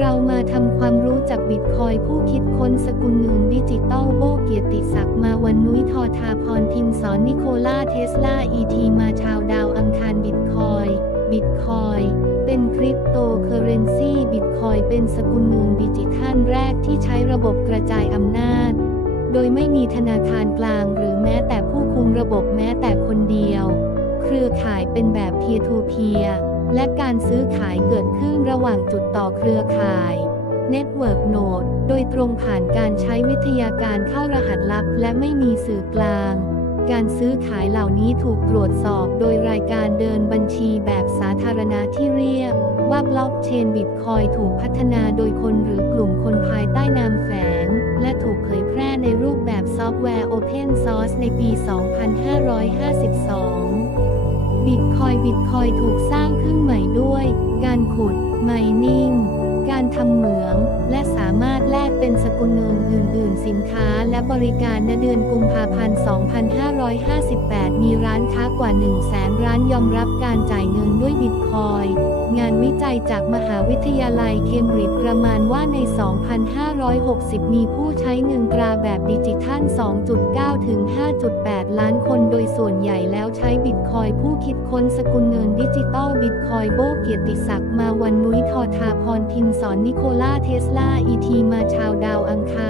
เรามาทำความรู้จักบิตคอยผู้คิดค้นสกุลเงินดิจิตอลโบเกียรติศักดิ์มาวันนุ้ยทอทาพรพิมสอนนิโคลาเทสลาอีทีมาชาวดาวอังคารบิตคอยบิตคอยเป็นคริปโตเคอเรนซีบิตคอยเป็นสกุลเงินดิจิทัลแรกที่ใช้ระบบกระจายอำนาจ โดยไม่มีธนาคารกลางหรือแม้แต่ผู้คุมระบบแม้แต่คนเดียว เครือข่ายเป็นแบบ peer to peer และการซื้อขายเกิดขึ้นระหว่างจุดต่อเครือข่าย Network Node โดยตรงผ่านการใช้วิทยาการเข้ารหัสลับ และไม่มีสื่อกลาง การซื้อขายเหล่านี้ถูกตรวจสอบโดยรายการเดินบัญชีแบบสาธารณะที่เรียก ว่าบล็อกเชนบิตคอยถูกพัฒนาโดยคนหรือกลุ่มคนภายใต้นามแฝง และถูกเผยแพร่ในรูปแบบซอฟต์แวร์ Open Source ในปี 2552 บิตคอยบิตคอยถูกสร้างขึ้นใหม่ด้วย การขุดไมนิ่ง การทำเหมือง และสามารถแลกเป็นสกุลเงินอื่น ๆ สินค้าและบริการในเดือนกุมภาพันธ์ 2558 มีร้านค้ากว่า 1 0 0 0 0แสนร้านยอมรับการจ่ายเงินด้วยบิตคอยงานวิจัยจากมหาวิทยาลัยเคมบริดจ์ประมาณว่าใน 2,560 มีผู้ใช้เงินตราแบบดิจิทัล 2.9 ถึง 5.8 ล้านคนโดยส่วนใหญ่แล้วใช้บิตคอยผู้คิดค้นสกุลเงินดิจิตอลบิ คอยโบเกียรติศักดิ์มาวันนุ้ยทอทาพรพิมสอนนิโคลาเทสลาอีทีมาชาวดาวอังคาร